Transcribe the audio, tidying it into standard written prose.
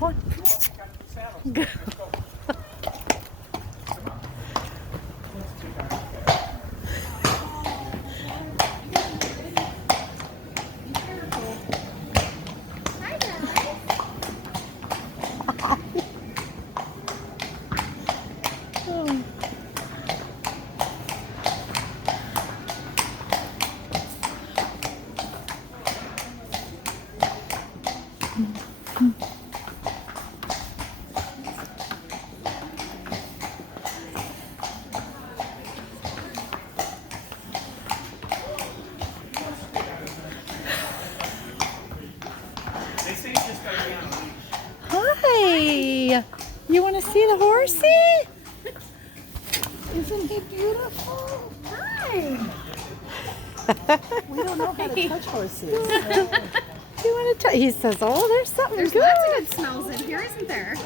Come on. Go. Hi, guys. Oh. They say just got me on a leash. Hi. You want to see the horsey? Isn't he beautiful? Hi. We don't know how to touch horses. You want to tell? He says, "Oh, there's something There's good." lots of good smells in here, isn't there?